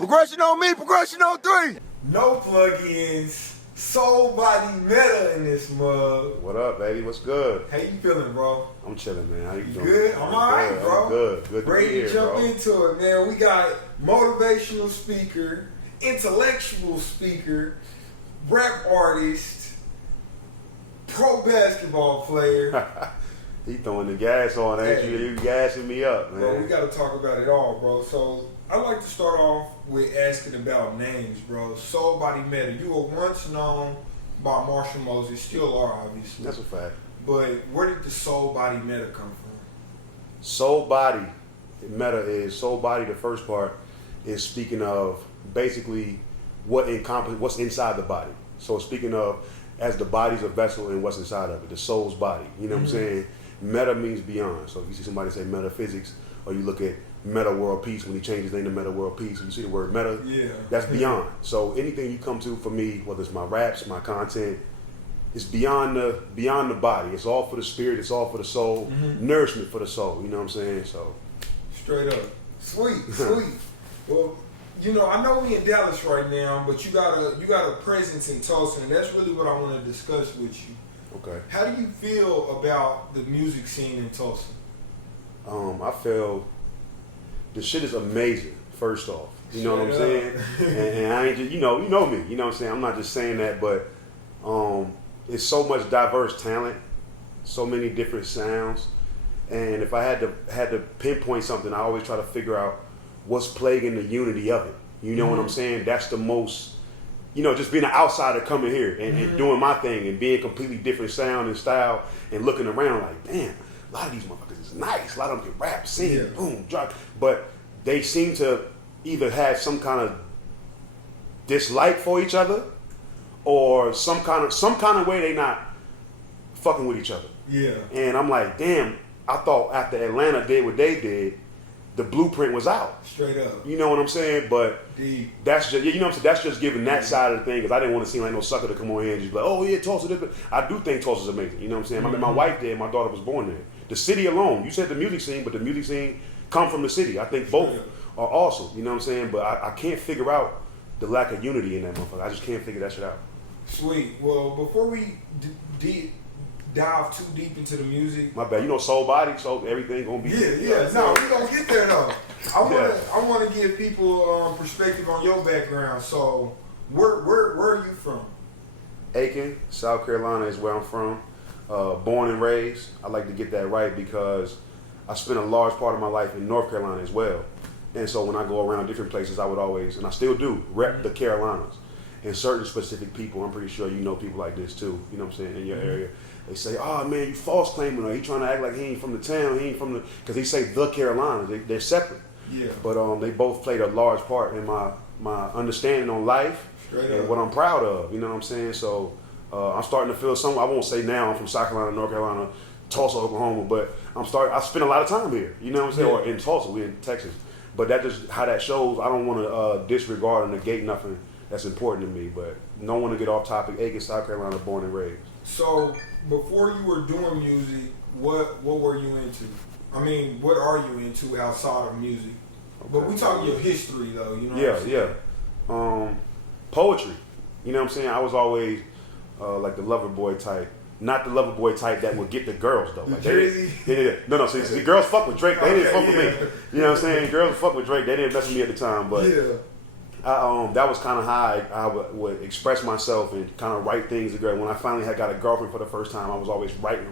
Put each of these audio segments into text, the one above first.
Progression on me, progression on three. No plugins, Soulbody Meta in this mug. What up, baby? What's good? How you feeling, bro? I'm chilling, man. How you doing? Good? I'm alright, bro. I'm good. Good to Ready be here, to jump bro. into it, man. We got motivational speaker, intellectual speaker, rap artist, pro basketball player. He throwing the gas on, ain't you? You gassing me up, man. Bro, we got to talk about it all, bro. So I like to start off with asking about names, bro. Soulbody Meta. You were once known by Marshall Moses, still are, obviously. That's a fact. But where did the Soulbody Meta come from? Soulbody Meta is Soulbody. The first part is speaking of basically what's inside the body. So speaking of as the body's a vessel and what's inside of it, the soul's body. You know what I'm saying? Meta means beyond. So if you see somebody say metaphysics, or you look at Meta World Peace, when he changed his name to Meta World Peace, and you see the word meta, that's beyond. So anything you come to for me, whether it's my raps, my content, it's beyond the body. It's all for the spirit, it's all for the soul, nourishment for the soul, you know what I'm saying? So straight up. Sweet. Well, you know, I know we in Dallas right now, but you got a presence in Tulsa, and that's really what I want to discuss with you. Okay. How do you feel about the music scene in Tulsa? I feel the shit is amazing, first off. You know what I'm saying? And I ain't just, you know me, you know what I'm saying? I'm not just saying that, but it's so much diverse talent, so many different sounds. And if I had to pinpoint something, I always try to figure out what's plaguing the unity of it. You know what I'm saying? That's the most, you know, just being an outsider coming here and doing my thing and being completely different sound and style and looking around like, damn, a lot of these motherfuckers is nice. A lot of them can rap, sing, boom, drop. But they seem to either have some kind of dislike for each other or some kind of way they not fucking with each other. Yeah. And I'm like, damn, I thought after Atlanta did what they did, the blueprint was out. Straight up. You know what I'm saying? But that's just, you know what I'm saying? That's just giving that side of the thing, because I didn't want to seem like no sucker to come on here and just be like, oh yeah, Tulsa this. I do think Tulsa's amazing. You know what I'm saying? I mean, my wife did, my daughter was born there. The city alone, you said the music scene, but the music scene come from the city. I think both are awesome. You know what I'm saying? But I can't figure out the lack of unity in that motherfucker. I just can't figure that shit out. Sweet. Well, before we dive too deep into the music. My bad. You know, Soulbody, so everything gonna be. Yeah. No, we gonna get there though. I want to give people perspective on your background. So, where are you from? Aiken, South Carolina is where I'm from. Born and raised. I like to get that right because I spent a large part of my life in North Carolina as well. And so when I go around different places, I would always, and I still do, rep the Carolinas. And certain specific people, I'm pretty sure you know people like this too, you know what I'm saying, in your area. They say, oh man, you false claiming, or he trying to act like he ain't from the town, he ain't from the, because they say the Carolinas, they're separate. Yeah. But they both played a large part in my understanding on life and what I'm proud of, you know what I'm saying? So I'm starting to feel something. I won't say now I'm from South Carolina, North Carolina, Tulsa, Oklahoma, but I spend a lot of time here, you know what I'm saying? Or in Tulsa, we're in Texas. But that just how that shows. I don't want to disregard or negate nothing that's important to me, but don't want to get off topic. Aiken, South Carolina, born and raised. So before you were doing music, what were you into? I mean, what are you into outside of music? Okay. But we talking your history though, you know what I'm saying? Poetry. You know what I'm saying? I was always like the lover boy type. Not the lover boy type that would get the girls though. Like no. See, the girls fuck with Drake. They didn't fuck with me. You know what I'm saying? Girls fuck with Drake. They didn't mess with me at the time. But that was kind of how I would express myself and kind of write things to girls. When I finally got a girlfriend for the first time, I was always writing.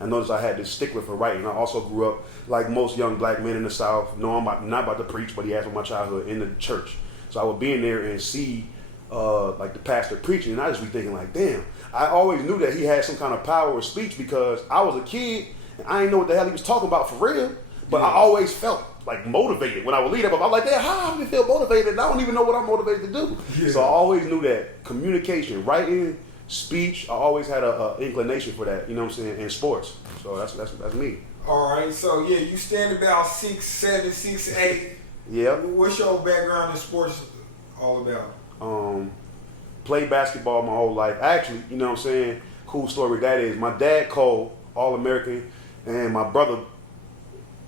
I noticed I had this stickler for writing. I also grew up like most young black men in the South. No, I'm not about to preach, but he asked for my childhood in the church. So I would be in there and see like the pastor preaching, and I just be thinking like, damn. I always knew that he had some kind of power of speech because I was a kid and I didn't know what the hell he was talking about for real. But I always felt like motivated when I would lead up. I'm like, damn, how do I feel motivated? And I don't even know what I'm motivated to do. Yeah. So I always knew that communication, writing, speech, I always had a inclination for that, you know what I'm saying, in sports. So that's me. All right, so yeah, you stand about 6'7", 6'8". Yeah. What's your background in sports all about? Played basketball my whole life. Actually, you know what I'm saying, cool story that is. My dad, Cole, All-American, and my brother,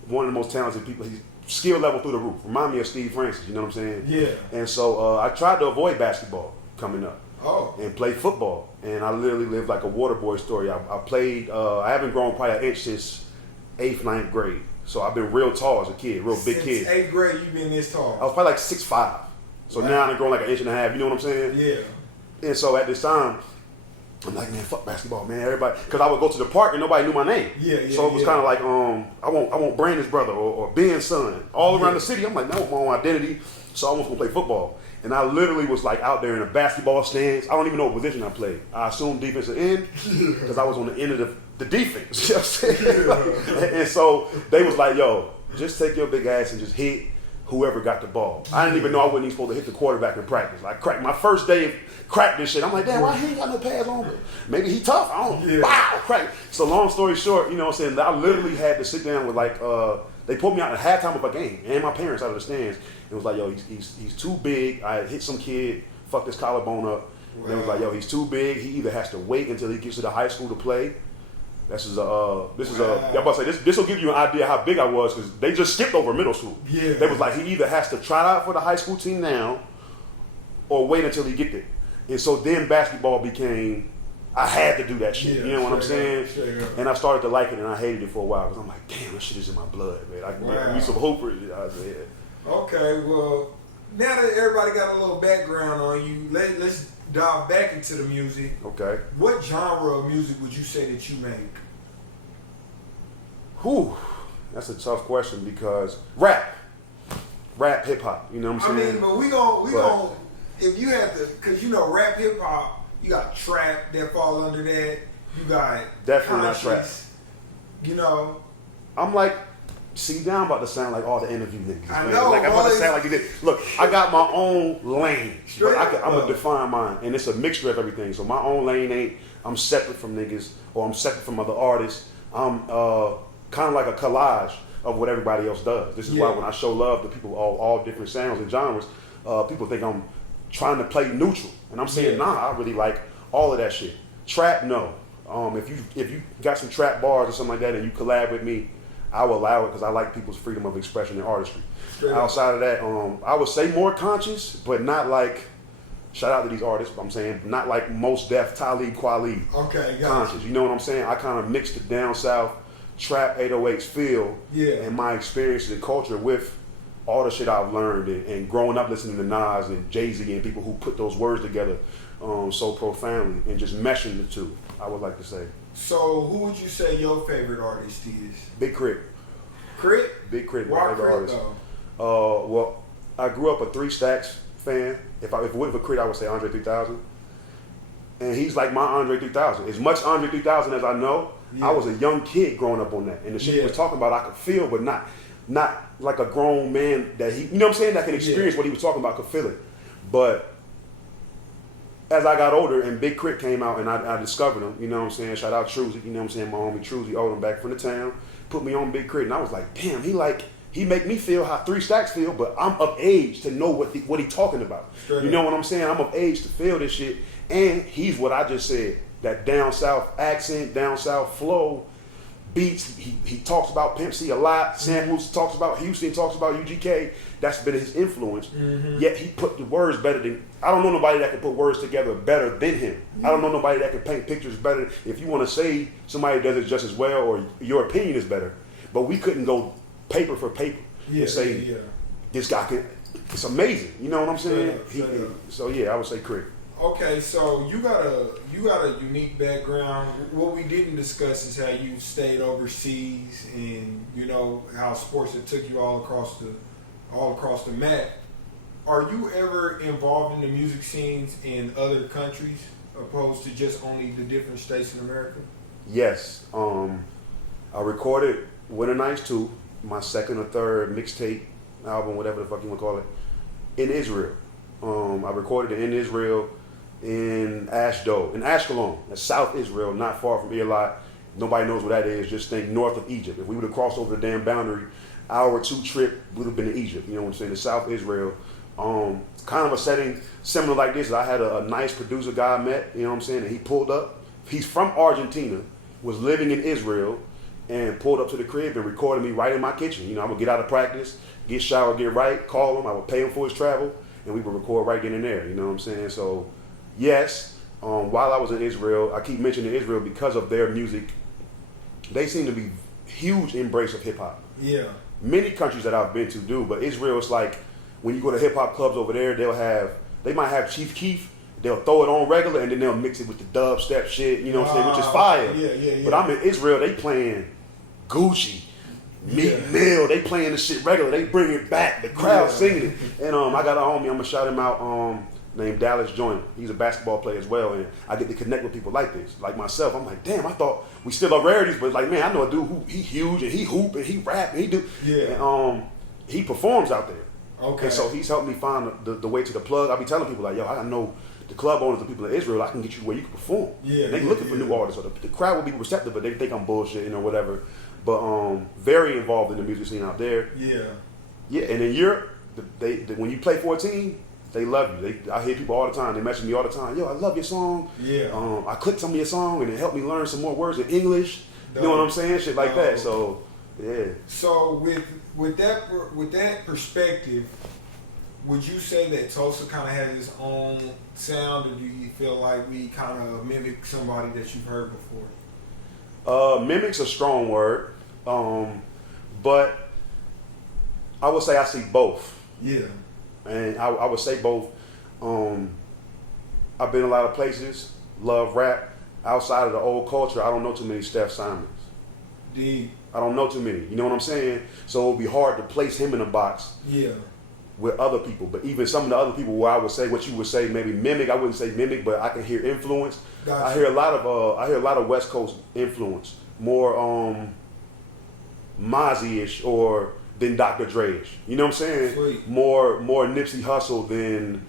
one of the most talented people. skill level through the roof. Remind me of Steve Francis, you know what I'm saying? Yeah. And so I tried to avoid basketball coming up. Oh. And play football. And I literally lived like a water boy story. I played, I haven't grown probably an inch since 8th, 9th grade. So I've been real tall as a kid, real big kid. Since 8th grade, you've been this tall? I was probably like 6'5". So now I've grown like an inch and a half, you know what I'm saying? Yeah. And so at this time, I'm like, man, fuck basketball, man. Everybody, because I would go to the park and nobody knew my name. So it was kind of like, I want Brandon's brother or Ben's son. All around the city, I'm like, no, I want my own identity. So I was going to play football. And I literally was like out there in a basketball stance. I don't even know what position I played. I assumed defensive end because I was on the end of the defense. You know what I'm saying? And so they was like, yo, just take your big ass and just hit whoever got the ball. I didn't even know I wasn't even supposed to hit the quarterback in practice. Like, crack my first day of crack this shit. I'm like, damn, why he ain't got no pads on me? Maybe he tough. I don't know. Wow, crack. So long story short, you know what I'm saying? I literally had to sit down with like, they put me out at halftime of a game and my parents out of the stands. It was like, yo, he's too big. I hit some kid, fucked his collarbone up. Wow. It was like, yo, he's too big. He either has to wait until he gets to the high school to play. I'm about to say this will give you an idea how big I was because they just skipped over middle school. Yeah. They was like, he either has to try out for the high school team now or wait until he get there. And so then basketball became, I had to do that shit. You know what I'm saying? And I started to like it and I hated it for a while because I'm like, damn, that shit is in my blood, man. I can be some hoopers. I said, okay, well, now that everybody got a little background on you, let's dive back into the music. Okay. What genre of music would you say that you make? Whew, that's a tough question because rap, hip hop. You know what I'm saying? I mean, but we gon' if you have to, because you know, rap, hip hop, you got trap that fall under that. You got definitely not trap. You know, I'm like, see, now I'm about to sound like all the interview niggas. I man. know. Like I'm about to sound like you did. Look, I got my own lane. But I'm gonna define mine, and it's a mixture of everything. So my own lane ain't I'm separate from niggas or I'm separate from other artists. I'm kind of like a collage of what everybody else does. This is why when I show love to people all different sounds and genres, people think I'm trying to play neutral, and I'm saying nah. I really like all of that shit. Trap, no. If you got some trap bars or something like that, and you collab with me, I will allow it because I like people's freedom of expression and artistry. Outside of that, I would say more conscious, but not like, shout out to these artists, but I'm saying not like Mos Def, Talib Kweli. Okay, conscious. You know what I'm saying? I kind of mixed the down south trap 808s feel and my experiences and culture with all the shit I've learned and growing up listening to Nas and Jay-Z and people who put those words together so profoundly and just meshing the two, I would like to say. So who would you say your favorite artist is? Big Crit. Crit? Big Crit, my favorite Crit, artist. Well, I grew up a 3 Stacks fan. If it wasn't for Crit, I would say Andre 3000. And he's like my Andre 3000. As much Andre 3000 as I know, I was a young kid growing up on that. And the shit he was talking about, I could feel, but not like a grown man that he, you know what I'm saying, that can experience what he was talking about, could feel it. But as I got older and Big Crit came out and I discovered him, you know what I'm saying, shout out Truzy, you know what I'm saying, my homie Truzy, Odom back from the town, put me on Big Crit, and I was like, damn, he make me feel how 3 Stacks feel, but I'm of age to know what he talking about. You know what I'm saying? I'm of age to feel this shit, and he's what I just said, that down south accent, down south flow, beats. He talks about Pimp C a lot. Samples, talks about Houston, talks about UGK. That's been his influence. Yet he put the words better than, I don't know nobody that can put words together better than him. I don't know nobody that can paint pictures better. If you want to say somebody does it just as well or your opinion is better, but we couldn't go paper for paper and say this guy can. It's amazing. You know what I'm saying? So I would say Crit. Okay, so you got a unique background. What we didn't discuss is how you stayed overseas, and you know how sports have took you all across the map. Are you ever involved in the music scenes in other countries, opposed to just only the different states in America? Yes. I recorded Winter Nights 2, my second or third mixtape album, whatever the fuck you want to call it, in Israel. I recorded it in Israel. In Ashdod, in Ashkelon, that's South Israel, not far from Eilat. Nobody knows what that is. Just think north of Egypt. If we would have crossed over the damn boundary, hour or two trip would have been to Egypt. You know what I'm saying? In South Israel. Kind of a setting similar like this. I had a nice producer guy I met, you know what I'm saying? And he pulled up. He's from Argentina, was living in Israel, and pulled up to the crib and recorded me right in my kitchen. You know, I would get out of practice, get showered, get right, call him. I would pay him for his travel, and we would record right then and there. You know what I'm saying? So, yes, while I was in Israel, I keep mentioning Israel because of their music. They seem to be huge embrace of hip hop. Yeah. Many countries that I've been to do, but Israel is like when you go to hip hop clubs over there, they might have Chief Keef. They'll throw it on regular and then they'll mix it with the dubstep shit, you know what I'm saying, which is fire. Yeah. But I'm in Israel, they playing Gucci, Meek Mill, they playing the shit regular, they bring it back, the crowd singing it. And I got a homie, I'm gonna shout him out, named Dallas Joyner. He's a basketball player as well, and I get to connect with people like this, like myself. I'm like, damn, I thought we still are rarities, but like, man, I know a dude who he huge and he hoop and he rap and he do. Yeah. And he performs out there. Okay. And so he's helped me find the way to the plug. I be telling people like, yo, I know the club owners, the people in Israel, I can get you where you can perform. Yeah. They looking for new artists. So the crowd will be receptive, but they think I'm bullshitting or whatever. But very involved in the music scene out there. Yeah. Yeah, and in Europe, when you play 14, they love you. I hear people all the time. They message me all the time. Yo, I love your song. Yeah. I clicked some of your song and it helped me learn some more words in English. You know what I'm saying? Shit like that. So, yeah. So with that perspective, would you say that Tulsa kind of has its own sound, or do you feel like we kind of mimic somebody that you've heard before? Mimic's a strong word, but I would say I see both. Yeah. And I would say both. I've been a lot of places, love rap. Outside of the old culture, I don't know too many Steph Simons. Deep. I don't know too many. You know what I'm saying? So it would be hard to place him in a box. Yeah. With other people, but even some of the other people where I would say what you would say maybe mimic, I wouldn't say mimic, but I can hear influence. Gotcha. I hear a lot of West Coast influence, more Mozzie-ish or than Dr. Dre-ish. You know what I'm saying? Sweet. More Nipsey Hussle than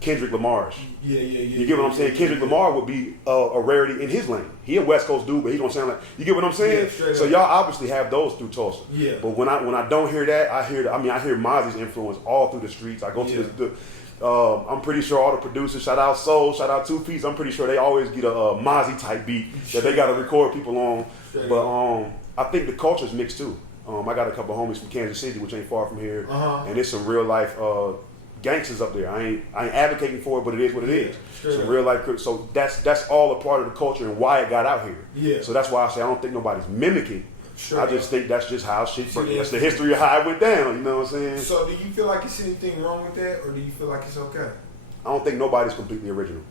Kendrick Lamar's. Yeah. You get what I'm saying? Kendrick Lamar would be a rarity in his lane. He a West Coast dude, but he don't sound like. You get what I'm saying? Yeah, so y'all obviously have those through Tulsa. Yeah. But when I don't hear that, I hear Mozzie's influence all through the streets. I go to I'm pretty sure all the producers, shout out Soul, shout out Two Piece, I'm pretty sure they always get a Mozzie type beat that they got to record people on. But I think the culture's mixed too. I got a couple homies from Kansas City, which ain't far from here, and there's some real life gangsters up there. I ain't advocating for it, but it is what it is. Some real life. So that's all a part of the culture and why it got out here. Yeah. So that's why I say I don't think nobody's mimicking. I just think that's just how shit. That's the history of how it went down. You know what I'm saying? So do you feel like it's anything wrong with that, or do you feel like it's okay? I don't think nobody's completely original.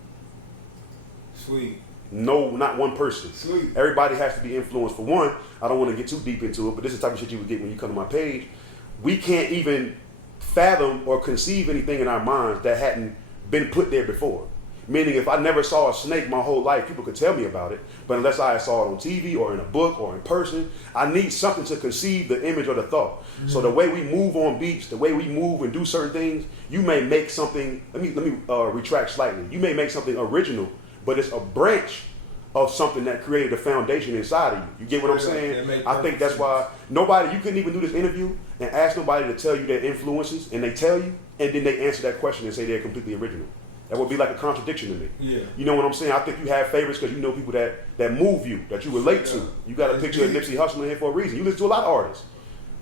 Sweet. No, not one person. Sweet. Everybody has to be influenced. For one, I don't want to get too deep into it, but this is the type of shit you would get when you come to my page. We can't even fathom or conceive anything in our minds that hadn't been put there before. Meaning, if I never saw a snake my whole life, people could tell me about it. But unless I saw it on TV or in a book or in person, I need something to conceive the image or the thought. Mm-hmm. So the way we move on beats, the way we move and do certain things, you may make something. Let me retract slightly. You may make something original, but it's a branch of something that created a foundation inside of you. You get what I'm saying? I think that's why you couldn't even do this interview and ask nobody to tell you their influences, and they tell you, and then they answer that question and say they're completely original. That would be like a contradiction to me. Yeah. You know what I'm saying? I think you have favorites because you know people that move you, that you relate to. You got a picture of Nipsey Hussle in here for a reason. You listen to a lot of artists.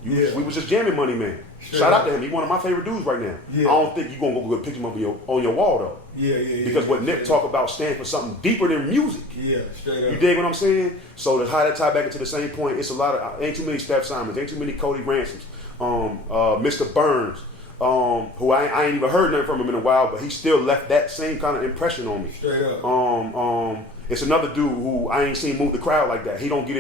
We was just jamming Money Man. Shout out to him. He's one of my favorite dudes right now. Yeah. I don't think you're going to go put a picture of him on your wall, though. Because what Nip talk about stands for something deeper than music. Yeah, straight up. You dig what I'm saying? So to how that tie back into the same point, it's a lot of, ain't too many Steph Simons, ain't too many Cody Ransoms, Mr. Burns, who I ain't even heard nothing from him in a while, but he still left that same kind of impression on me. Straight up. It's another dude who I ain't seen move the crowd like that. He don't get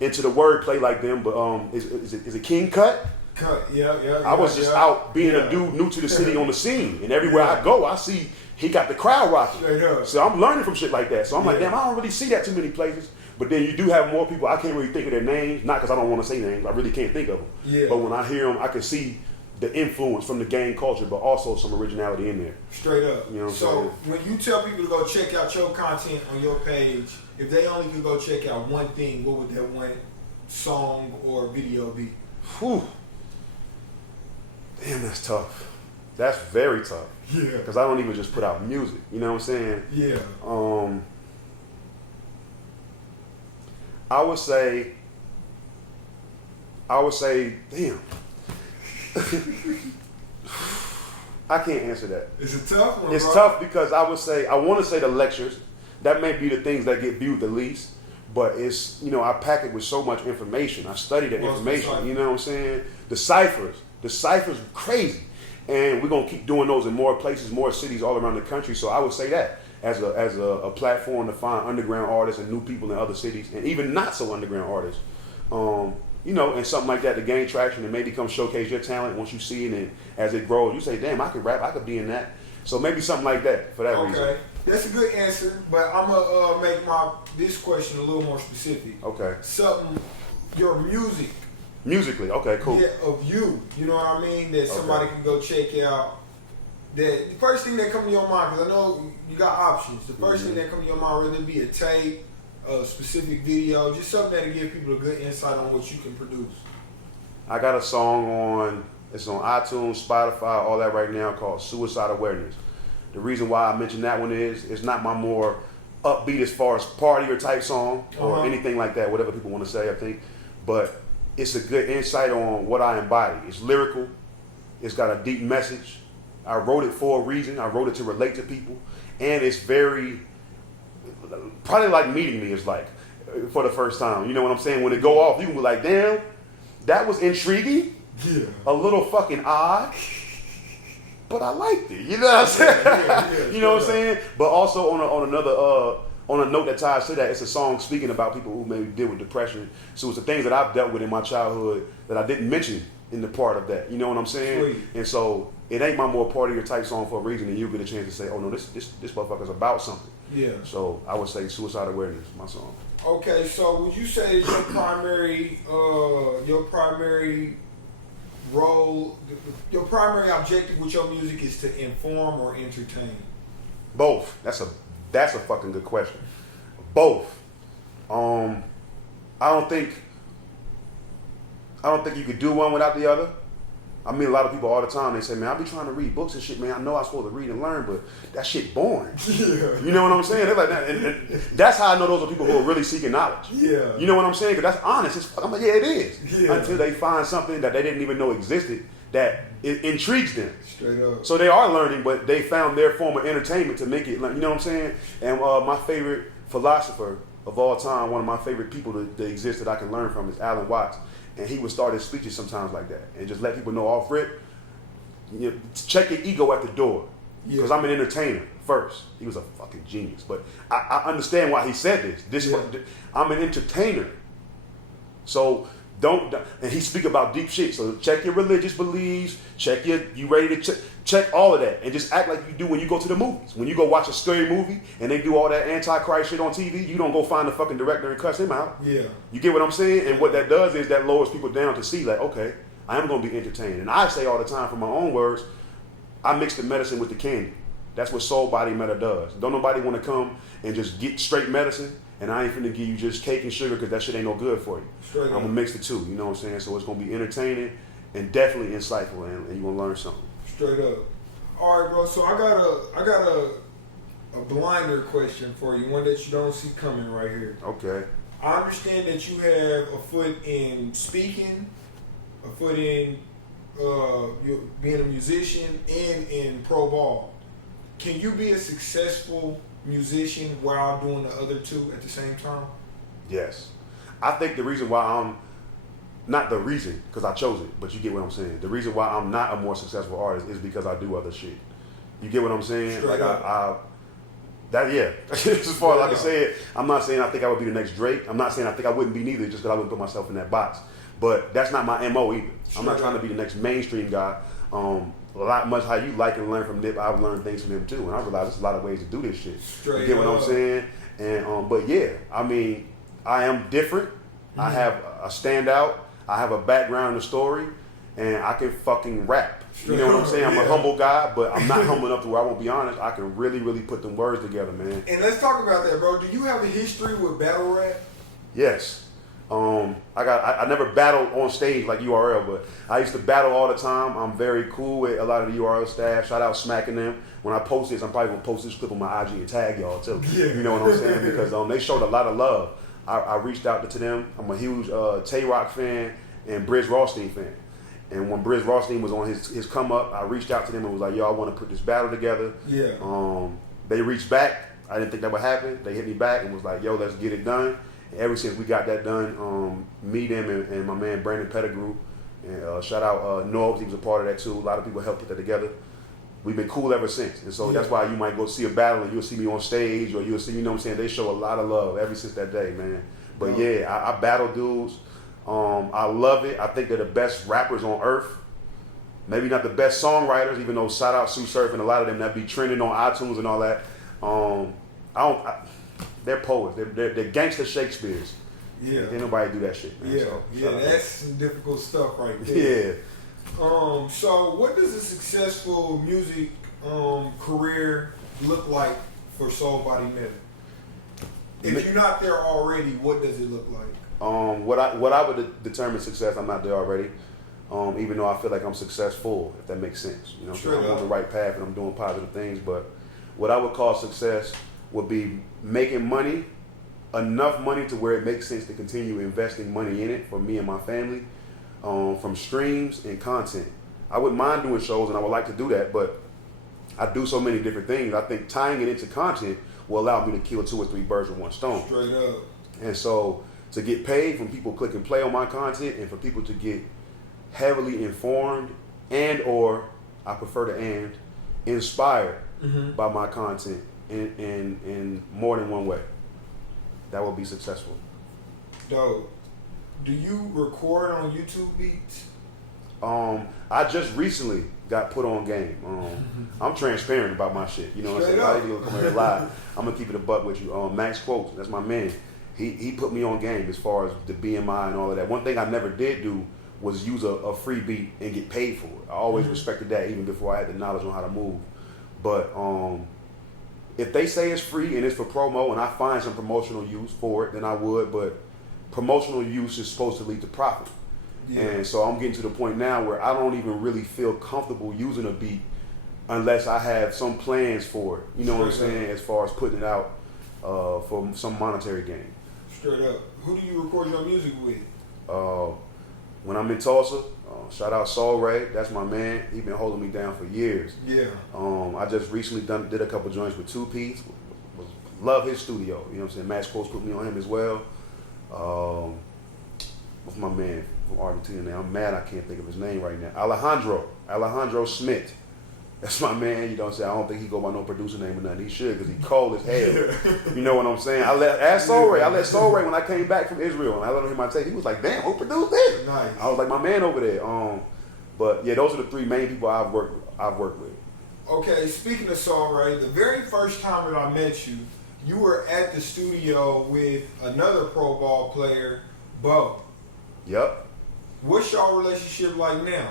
into the wordplay like them, but is it King Cut? I was just out being a dude new to the city on the scene, and everywhere I go, I see he got the crowd rocking. So I'm learning from shit like that. So I'm like, damn, I don't really see that too many places. But then you do have more people. I can't really think of their names, not because I don't want to say names. I really can't think of them. Yeah. But when I hear them, I can see the influence from the gang culture, but also some originality in there. Straight up. You know what I'm so saying? when you tell people to go check out your content on your page, if they only could go check out one thing, what would that one song or video be? Whew. Damn, that's tough. That's very tough. Yeah. Because I don't even just put out music. You know what I'm saying? Yeah. I would say I would say, damn. I can't answer that. It's a tough one. It's bro. tough because I want to say the lectures. That may be the things that get viewed the least. But it's, I pack it with so much information. I study the information. You know what I'm saying? The ciphers are crazy. And we're going to keep doing those in more places, more cities all around the country. So I would say that as a platform to find underground artists and new people in other cities and even not so underground artists. And something like that to gain traction and maybe come showcase your talent once you see it, and as it grows, you say, damn, I could rap, I could be in that. So maybe something like that for that reason. Okay, that's a good answer, but I'm gonna make this question a little more specific. Okay. Something, your music. Musically, okay, cool. Yeah, of you know what I mean? That somebody can go check out. That the first thing that comes to your mind, because I know you got options. The first thing that comes to your mind, whether it be a tape, a specific video, just something that'll give people a good insight on what you can produce. I got a song it's on iTunes, Spotify, all that right now, called Suicide Awareness. The reason why I mention that one is it's not my more upbeat as far as partier type song or anything like that, whatever people want to say, I think. But it's a good insight on what I embody. It's lyrical. It's got a deep message. I wrote it for a reason. I wrote it to relate to people. And it's very, probably like meeting me is like for the first time. You know what I'm saying? When it go off, you can be like, damn, that was intriguing. Yeah. A little fucking odd. But I liked it. You know what I'm saying? You know what I'm saying? But also on a note that ties to that, it's a song speaking about people who maybe deal with depression. So it's the things that I've dealt with in my childhood that I didn't mention in the part of that. You know what I'm saying? Sweet. And so it ain't my more partier type song for a reason, and you get a chance to say, oh no, this motherfucker's about something. Yeah. So I would say Suicide Awareness, my song. Okay, so would you say your primary role, your primary objective with your music is to inform or entertain? Both. That's a fucking good question. Both. I don't think you could do one without the other. I mean, a lot of people all the time, they say, man, I be trying to read books and shit, man. I know I'm supposed to read and learn, but that shit boring. Yeah. You know what I'm saying? They're like that. And that's how I know those are people who are really seeking knowledge. Yeah. You know what I'm saying? Because that's honest as fuck. I'm like, yeah, it is. Yeah. Until they find something that they didn't even know existed that it intrigues them. Straight up. So they are learning, but they found their form of entertainment to make it, you know what I'm saying? And my favorite philosopher of all time, one of my favorite people that exist that I can learn from is Alan Watts. And he would start his speeches sometimes like that and just let people know off rip, check your ego at the door. Because I'm an entertainer first. He was a fucking genius. But I understand why he said this. I'm an entertainer. So and he speak about deep shit. So check your religious beliefs, check you ready to check all of that, and just act like you do when you go to the movies. When you go watch a scary movie and they do all that antichrist shit on TV, you don't go find the fucking director and cuss him out. Yeah. You get what I'm saying? And what that does is that lowers people down to see, like, okay, I am going to be entertained. And I say all the time, from my own words, I mix the medicine with the candy. That's what Soulbody Meta does. Don't nobody want to come and just get straight medicine, and I ain't finna give you just cake and sugar because that shit ain't no good for you. Straight I'm going to mix the two, you know what I'm saying? So it's going to be entertaining and definitely insightful, and you're going to learn something. Straight up. All right, bro. So I got a blinder question for you, one that you don't see coming right here. Okay. I understand that you have a foot in speaking, a foot in you being a musician, and in pro ball. Can you be a successful musician while doing the other two at the same time? Yes. I think the reason why I'm not the reason, because I chose it, but you get what I'm saying. The reason why I'm not a more successful artist is because I do other shit. You get what I'm saying? Straight up. As far as I can say it, I'm not saying I think I would be the next Drake. I'm not saying I think I wouldn't be neither, just because I wouldn't put myself in that box. But that's not my MO either. I'm not trying to be the next mainstream guy. Much how you like and learn from Nip, I've learned things from him too, and I realize there's a lot of ways to do this shit. You get what I'm saying? And but yeah, I mean, I am different. Mm-hmm. I have a standout. I have a background in the story, and I can fucking rap. You know what I'm saying? I'm a humble guy, but I'm not humble enough to where I won't be honest. I can really, really put them words together, man. And let's talk about that, bro. Do you have a history with battle rap? Yes. I never battled on stage like URL, but I used to battle all the time. I'm very cool with a lot of the URL staff. Shout out smacking them. When I post this, I'm probably gonna post this clip on my IG and tag y'all too. Yeah. You know what I'm saying? Because they showed a lot of love. I reached out to them. I'm a huge Tay Rock fan, and Briz Rothstein fan. And when Briz Rothstein was on his come up, I reached out to them and was like, yo, I want to put this battle together. Yeah. They reached back. I didn't think that would happen. They hit me back and was like, yo, let's get it done. And ever since we got that done, me, them, and my man Brandon Pettigrew, and shout out Norbs, he was a part of that too. A lot of people helped put that together. We've been cool ever since. And so that's why you might go see a battle and you'll see me on stage or you'll see, you know what I'm saying? They show a lot of love ever since that day, man. But I battle dudes. I love it. I think they're the best rappers on earth. Maybe not the best songwriters, even though shout out Sue Surf and a lot of them that be trending on iTunes and all that. They're poets. They're gangster Shakespeare's. Yeah. Ain't nobody do that shit, man. That's some difficult stuff right there. Yeah. So what does a successful music career look like for Soulbody Meta? If you're not there already, what does it look like? What I would determine success, I'm not there already. Even though I feel like I'm successful, if that makes sense. You know, I'm on the right path and I'm doing positive things. But what I would call success would be making money, enough money to where it makes sense to continue investing money in it for me and my family, from streams and content. I wouldn't mind doing shows and I would like to do that, but I do so many different things. I think tying it into content will allow me to kill 2 or 3 birds with one stone. Straight up. And so to get paid from people click and play on my content and for people to get heavily informed and or, I prefer to and, inspired by my content in more than one way. That will be successful. Dope. Do you record on YouTube beats? I just recently got put on game. I'm transparent about my shit. You know what I'm saying? I ain't gonna come here and lie. I'm gonna keep it a buck with you. Max Quotes, that's my man. He put me on game as far as the BMI and all of that. One thing I never did do was use a free beat and get paid for it. I always respected that even before I had the knowledge on how to move. But if they say it's free and it's for promo and I find some promotional use for it, then I would. But promotional use is supposed to lead to profit. Yeah. And so I'm getting to the point now where I don't even really feel comfortable using a beat unless I have some plans for it. You know what I'm saying? As far as putting it out for some monetary gain. Straight up. Who do you record your music with? When I'm in Tulsa, shout out Soul Ray. That's my man. He been holding me down for years. Yeah. I just recently did a couple joints with 2 Piece. Love his studio. You know what I'm saying? Max Quotes put me on him as well. What's my man from Argentina now? I'm mad I can't think of his name right now. Alejandro Smith. That's my man. You know what I'm saying? I don't think he go by no producer name or nothing. He should because he cold as hell. You know what I'm saying? I let Soul Ray when I came back from Israel and I let him hear my tape. He was like, damn, who produced this? Nice. I was like, my man over there. But yeah, those are the 3 main people I've worked with. Okay, speaking of Soul Ray, the very first time that I met you, you were at the studio with another pro ball player, Bo. Yep. What's y'all relationship like now?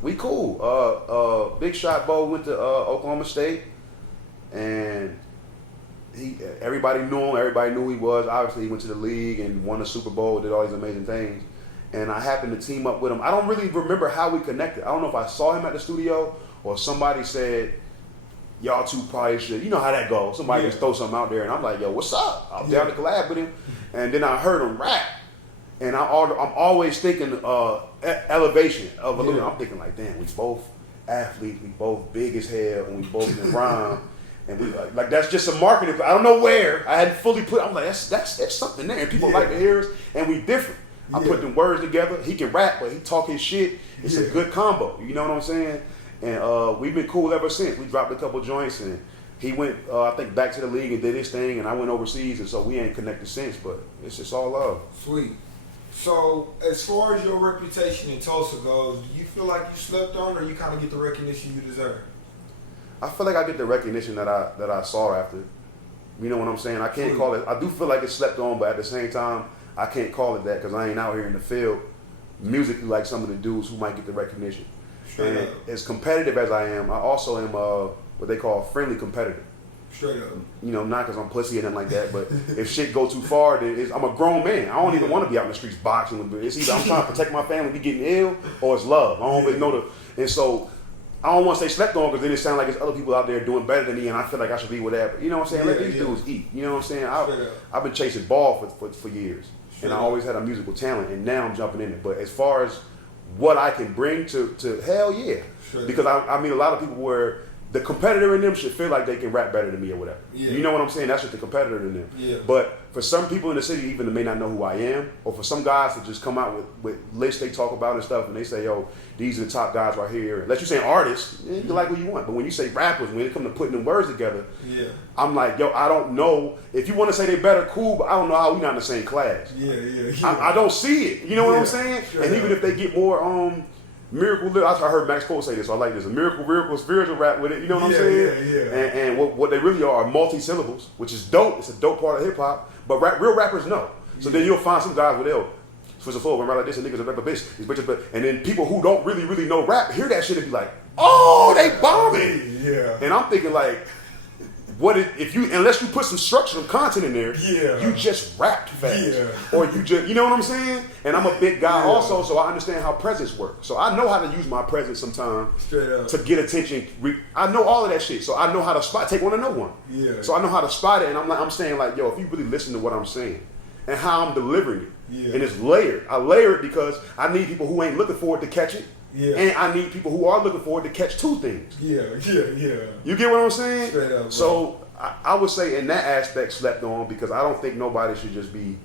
We cool. Big Shot Bo went to Oklahoma State, and everybody knew him. Everybody knew who he was. Obviously, he went to the league and won the Super Bowl, did all these amazing things. And I happened to team up with him. I don't really remember how we connected. I don't know if I saw him at the studio or somebody said, y'all two probably should. You know how that goes. Somebody just throw something out there, and I'm like, yo, what's up? I'm down to collab with him. And then I heard him rap. And I'm always thinking elevation of illusion. I'm thinking like, damn, we both athletes, we both big as hell, and we both can rhyme, and we like that's just a marketing. I don't know where I hadn't fully put. I'm like, that's something there, and people like to hear us, and we different. I put them words together. He can rap, but he talk his shit. It's a good combo. You know what I'm saying? And we've been cool ever since. We dropped a couple joints, and he went, I think, back to the league and did his thing, and I went overseas, and so we ain't connected since. But it's just all love. Sweet. So, as far as your reputation in Tulsa goes, do you feel like you slept on, or you kind of get the recognition you deserve? I feel like I get the recognition that I saw after. You know what I'm saying? I can't call it. I do feel like it's slept on, but at the same time, I can't call it that because I ain't out here in the field musically like some of the dudes who might get the recognition. And as competitive as I am, I also am what they call friendly competitive. Straight up. You know, not because I'm pussy or nothing like that, but if shit go too far, then I'm a grown man. I don't even want to be out in the streets boxing. It's either I'm trying to protect my family, be getting ill, or it's love. I don't really know and so I don't want to say slept on because then it sounds like there's other people out there doing better than me, and I feel like I should be whatever. You know what I'm saying? Let these dudes eat. You know what I'm saying? I've been chasing ball for years. and I always had a musical talent, and now I'm jumping in it. But as far as what I can bring to hell yeah, because I mean a lot of people where the competitor in them should feel like they can rap better than me or whatever. Yeah. You know what I'm saying? That's just the competitor in them. Yeah. But for some people in the city, even that may not know who I am, or for some guys to just come out with lists they talk about and stuff, and they say, yo, these are the top guys right here. Unless you're saying artists, you can like what you want. But when you say rappers, when it comes to putting them words together, I'm like, yo, I don't know. If you want to say they better, cool, but I don't know how we not in the same class. I don't see it. You know what I'm saying? And even if they get more miracle, I heard Max Cole say this, so I like this. A miracle, spiritual rap with it. You know what I'm saying? And what they really are multi-syllables, which is dope. It's a dope part of hip hop. But real rappers know. So then you'll find some guys with they'll switch the floor, rap like this, and niggas are rap a bitch. These bitches, but and then people who don't really know rap hear that shit and be like, oh, they bombing. Yeah. And I'm thinking like, unless you put some structure, some content in there, you just rapped fast. Or you just, you know what I'm saying? And I'm a big guy also, so I understand how presence works. So I know how to use my presence sometimes to get attention. I know all of that shit, so I know how to spot, take one to know one. Yeah. So I know how to spot it, and I'm saying like, yo, if you really listen to what I'm saying and how I'm delivering it, and it's layered. I layer it because I need people who ain't looking for it to catch it. Yeah. And I need people who are looking forward to catch two things. Yeah. You get what I'm saying? Straight up, bro. So I would say in that aspect slept on because I don't think nobody should just be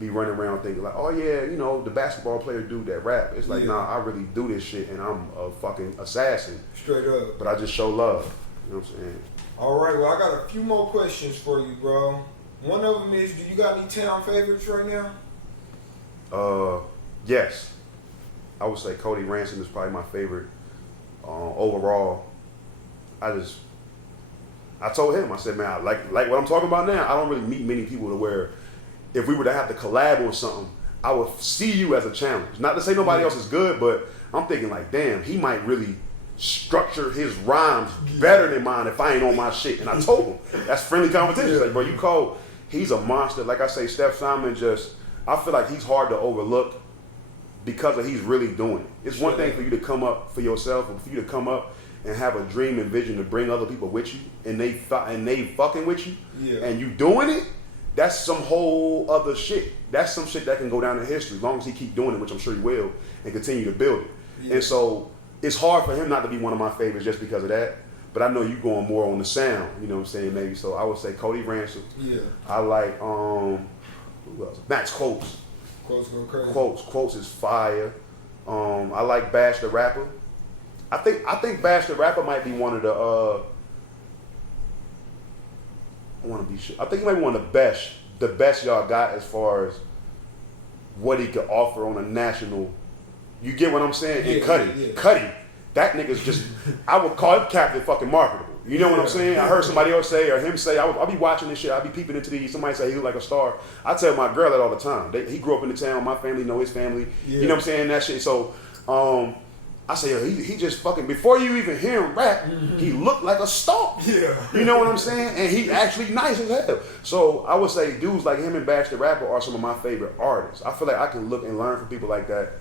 running around thinking like, oh yeah, you know, the basketball player dude that rap. It's like, nah, I really do this shit and I'm a fucking assassin. Straight up. But I just show love. You know what I'm saying? All right, well I got a few more questions for you, bro. One of them is, do you got any town favorites right now? Yes. I would say Cody Ransom is probably my favorite overall. I told him, I said, man, I like what I'm talking about now. I don't really meet many people to where if we were to have to collab on something, I would see you as a challenge. Not to say nobody else is good, but I'm thinking like, damn, he might really structure his rhymes better than mine if I ain't on my shit. And I told him, that's friendly competition. Like, bro, you cold. He's a monster. Like I say, Steph Simon I feel like he's hard to overlook because he's really doing it. It's one thing for you to come up for yourself, or for you to come up and have a dream and vision to bring other people with you, and they fucking with you, and you doing it. That's some whole other shit. That's some shit that can go down in history as long as he keep doing it, which I'm sure he will, and continue to build it. Yeah. And so it's hard for him not to be one of my favorites just because of that. But I know you going more on the sound, you know what I'm saying, maybe. So I would say Cody Ransom. Yeah. I like who else? Max Quotes. Quotes go crazy. Quotes is fire. I like Bash the Rapper. I think Bash the Rapper might be one of the I want to be sure. I think he might be one of the best y'all got as far as what he could offer on a national. You get what I'm saying? And Cuddy, that nigga's just. I would call him Captain fucking Marketable. You know what I'm saying? I heard somebody else say or him say. I'll be watching this shit. I'll be peeping into these. Somebody say he look like a star. I tell my girl that all the time. He grew up in the town. My family know his family. Yeah. You know what I'm saying? That shit. So. I say, yo, he just fucking, before you even hear him rap, he looked like a star. Yeah. You know what I'm saying? And he actually nice as hell. So I would say dudes like him and Bash the Rapper are some of my favorite artists. I feel like I can look and learn from people like that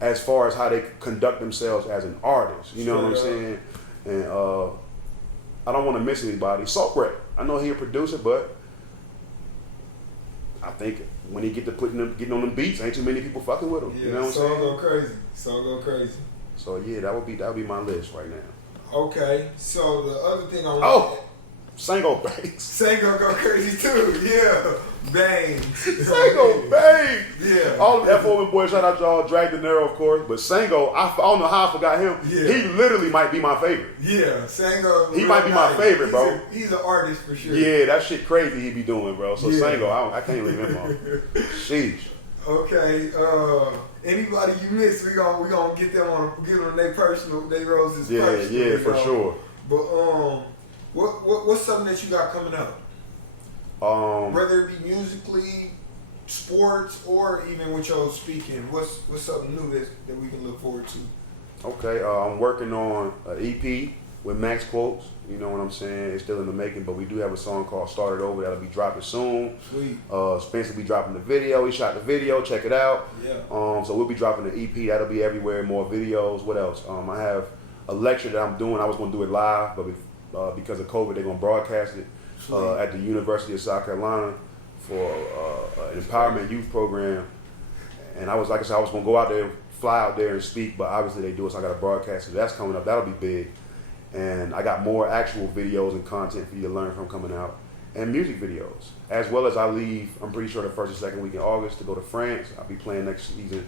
as far as how they conduct themselves as an artist. You know what I'm saying? And I don't want to miss anybody. Soulbody, I know he a producer, but I think when he getting on them beats, ain't too many people fucking with him. Yeah, you know what I'm saying? Song go crazy. So yeah, that would be my list right now. Okay, so the other thing I want. Sango bangs. Sango go crazy too. Yeah, bangs. Sango bangs. Yeah. All the F.O.M. boys, shout out y'all, Drag the Narrow, of course. But Sango, I don't know how I forgot him. Yeah. He literally might be my favorite. Yeah, Sango. He might be my favorite, bro. He's an artist for sure. Yeah, that shit crazy he be doing, bro. So Sango, I can't leave him on. Sheesh. Okay, anybody you miss, we gonna get them their personal, their roses. Yeah, for sure. But what's something that you got coming up? Whether it be musically, sports, or even with your speaking, what's something new that we can look forward to? Okay, I'm working on an EP with Max Quotes. You know what I'm saying? It's still in the making, but we do have a song called Start It Over that'll be dropping soon. Sweet. Spencer will be dropping the video. He shot the video. Check it out. Yeah. So we'll be dropping the EP. That'll be everywhere. More videos. What else? I have a lecture that I'm doing. I was going to do it live, but because of COVID, they're going to broadcast it at the University of South Carolina for an empowerment youth program And I was, like I said, I was gonna go out there, fly out there and speak, but obviously they do it, so I got a broadcast. So that's coming up. That'll be big. And I got more actual videos and content for you to learn from coming out, and music videos, as well as I leave. I'm pretty sure the first or second week in August to go to France. I'll be playing next season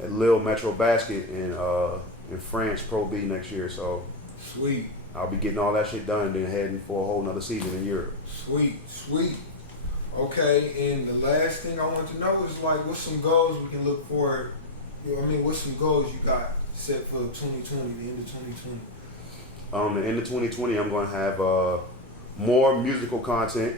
at Lille Metro Basket in France Pro B next year. So sweet. I'll be getting all that shit done, and then heading for a whole nother season in Europe. Sweet, sweet. Okay, and the last thing I want to know is like, what's some goals we can look for? You know what I mean? What's some goals you got set for 2020, the end of 2020? The end of 2020, I'm going to have more musical content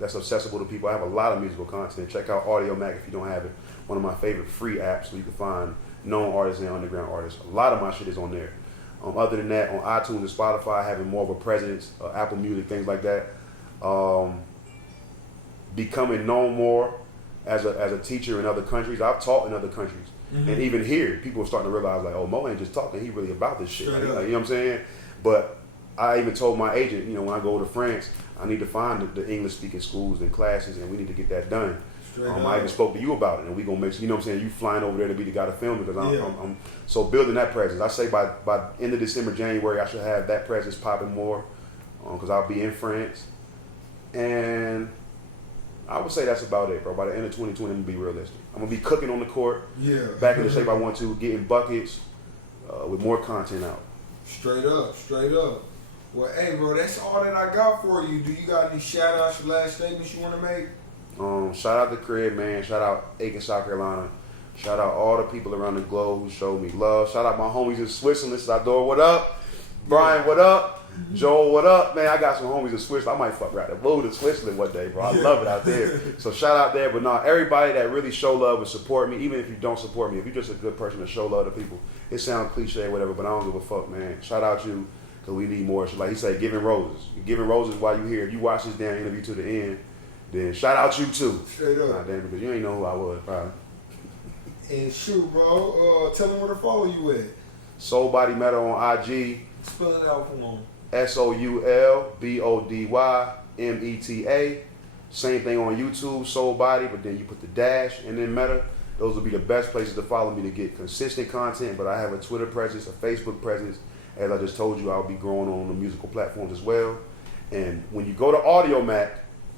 that's accessible to people. I have a lot of musical content. Check out audiomack if you don't have it. One of my favorite free apps where you can find known artists and underground artists. A lot of my shit is on there. Other than that, on iTunes and Spotify, having more of a presence, Apple Music, things like that. Becoming known more as a teacher in other countries. I've taught in other countries. Mm-hmm. And even here, people are starting to realize, like, oh, Mo ain't just talking, he really about this shit. Like, you know what I'm saying? But I even told my agent, you know, when I go to France, I need to find the English-speaking schools and classes, and we need to get that done. I even spoke to you about it, and we gonna make sure, you know what I'm saying, you flying over there to be the guy to film, because I'm so building that presence. I say by end of December, January, I should have that presence popping more, because I'll be in France. And I would say that's about it, bro. By the end of 2020, I'm gonna be realistic. I'm gonna be cooking on the court, back in the shape I want to, getting buckets, with more content out. Straight up, straight up. Well, hey, bro, that's all that I got for you. Do you got any shout-outs or last statements you want to make? Shout out the crib, man. Shout out Aiken, South Carolina. Shout out all the people around the globe who showed me love. Shout out my homies in Switzerland. Sador, what up? Brian, what up? Joel, what up? Man, I got some homies in Switzerland. I might fuck around and move to Switzerland one day, bro. I love it out there. So shout out there. But nah, everybody that really show love and support me, even if you don't support me, if you're just a good person to show love to people, it sounds cliche, whatever, but I don't give a fuck, man. Shout out you, because we need more. So like he said, giving roses. You're giving roses while you're here. If you watch this damn interview to the end, then shout out you too. Straight up. Nah, damn, because you ain't know who I was, probably. And shoot, bro, tell them where to follow you at. Soulbody Meta on IG. Spell it out for them. SOULBODYMETA. Same thing on YouTube, Soulbody, but then you put the dash and then Meta. Those will be the best places to follow me to get consistent content. But I have a Twitter presence, a Facebook presence. As I just told you, I'll be growing on the musical platforms as well. And when you go to audiomack,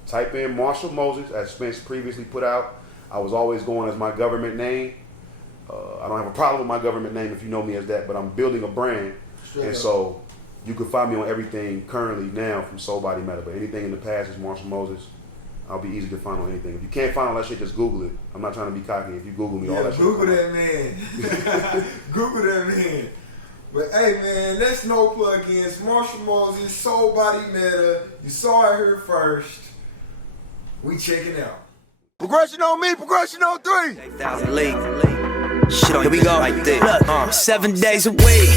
type in Marshall Moses, as Spence previously put out. I was always going as my government name. I don't have a problem with my government name if you know me as that, but I'm building a brand. So you can find me on everything currently now from Soulbody Meta, but anything in the past is Marshall Moses. I'll be easy to find on anything. If you can't find all that shit, just Google it. I'm not trying to be cocky. If you Google me, all that shit. Google that man. Google that man. But hey, man, that's no plug ins. Marshall Moses, Soulbody Meta. You saw it here first. We checking out. Progression on me, progression on 3. Shit on here we go. Like this. Look, 7 days a week.